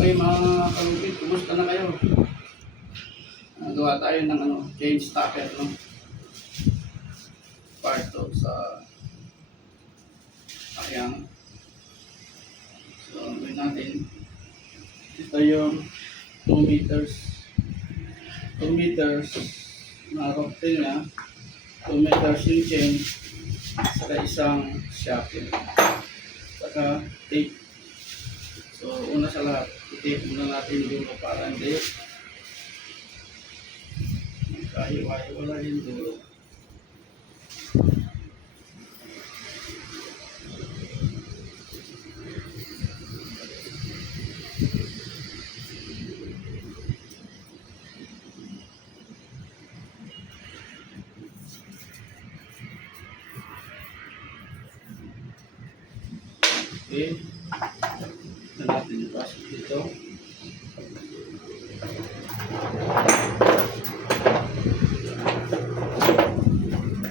Okay mga kalupit, kumusta na kayo? Nagawa tayo ng change stacker, no? Part 2 sa ayan. So, gawin natin. Ito yung 2 meters. 2 meters na rocktail niya. 2 meters yung chain. Saka isang shackle. Saka tape. So, una sa lahat, i-tape muna natin dulo para hindi magkahiwa-hiwala yung dulo. Okay. Ito natin yung pasok dito.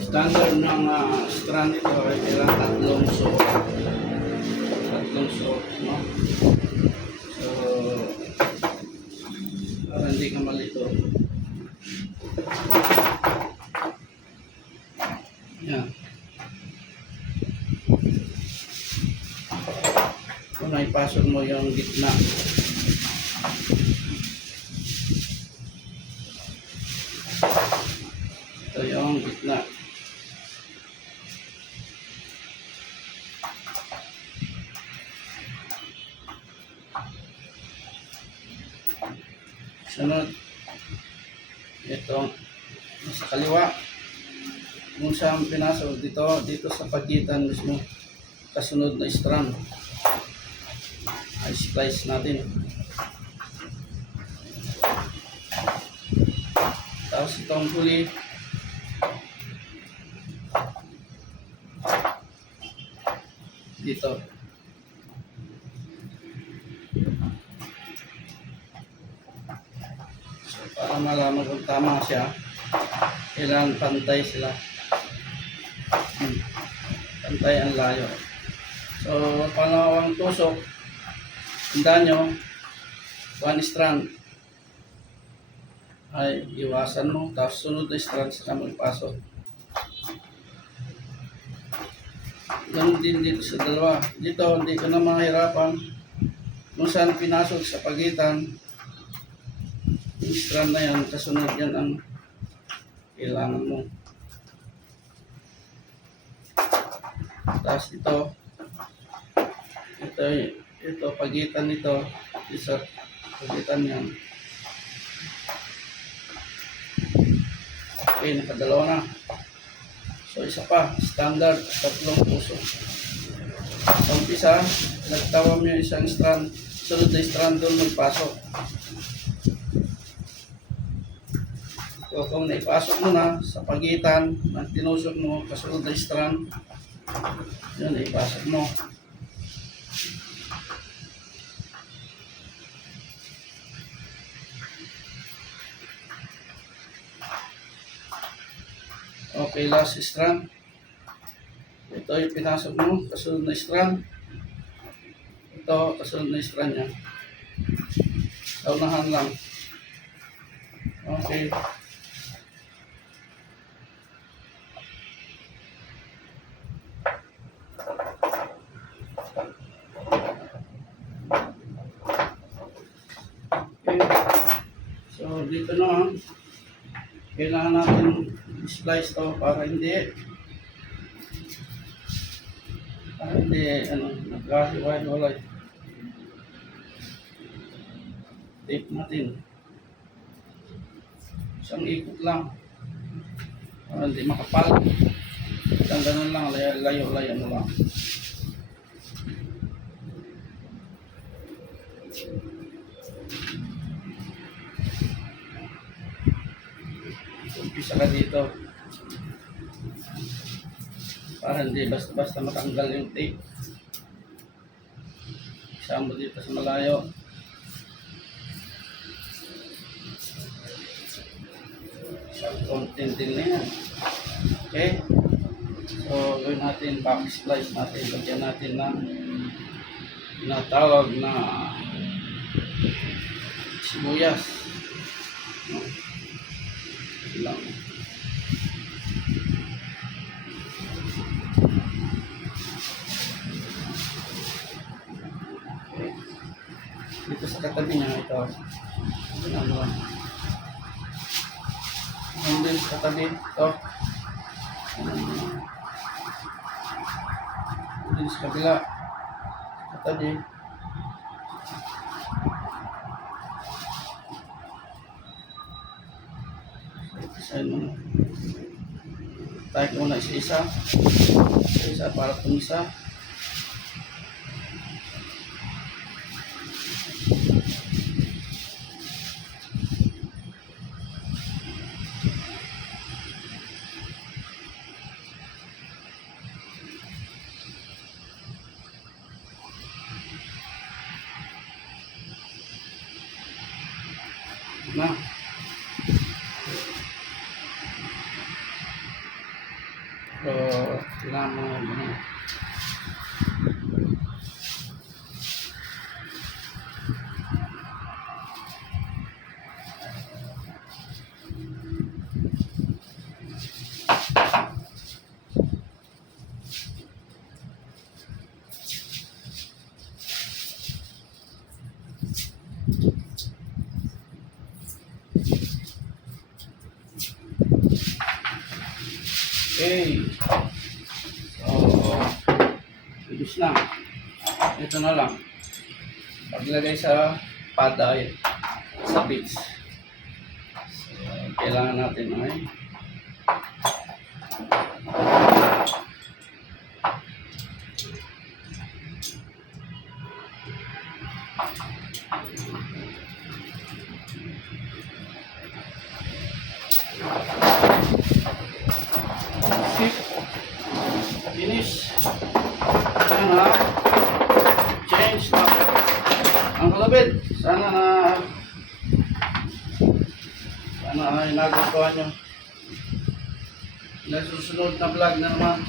Standard ng strand ito ay kailangan tatlong suot. Tatlong suot, no? So, para hindi ka malito. Yan. Kung naipasok mo yung gitna. Ito yung gitna. Sunod. Ito. Sa kaliwa. Kung saan pinasok dito sa pagitan mismo. Kasunod na strand. Ay splice natin. Tapos itong huli. Dito. So, para malaman kung tama siya, kailangan pantay sila. Pantay ang layo. So, pangalawang tusok, tandaan nyo, 1 strand ay iwasan mo, tapos sunod na strand sa kamay pasok. Ganun din dito sa dalawa. Dito, hindi ka na mahirapan kung saan pinasok sa pagitan. Yung strand na yan, kasunod yan ang kailangan mo. Tapos ito pagitan nito, isa pagitan yan. Okay, nakadalawa na. So isa pa, standard, tatlong puso. Sa umpisa, nagtawag mo yung isang strand, sunod na strand doon magpasok. So kung naipasok mo na sa pagitan ng tinusok mo, kasunod na strand, yun, naipasok mo. Okay, last strand. Ito yung pinasok mo, kasunod na strand. Ito, kasunod na strand niya. Saunahan lang. Okay. Okay. So, dito na, kailangan natin slice to para hindi nagkahiwa-hiwalay. Tape natin. Isang ikot lang para hindi makapal. Isang ganun lang, layo-layo mo lang. Umpisa ka dito para hindi basta-basta matanggal yung tape. Isama mo dito sa malayo. Isang kontintin na yan. Okay, so gawin natin back splice natin. Lagyan natin ng tinatawag na sibuyas. No? Lang. Okay. Dito sa katabi niya ito. Ano? And then sa katabi ito. And then sa kabila. Katabi. Isa mo. Tayo muna isa-isa. Isa para tumisa. Na. So, kailangan mo ano. Okay. So, ibig na. Ito na lang. Paglagay sa paday, sa bits. So, kailangan natin ay finish. Ayan ha. Change na. Ang kalabit. Sana ay nagustuhan nyo. Nasusunod na vlog na naman.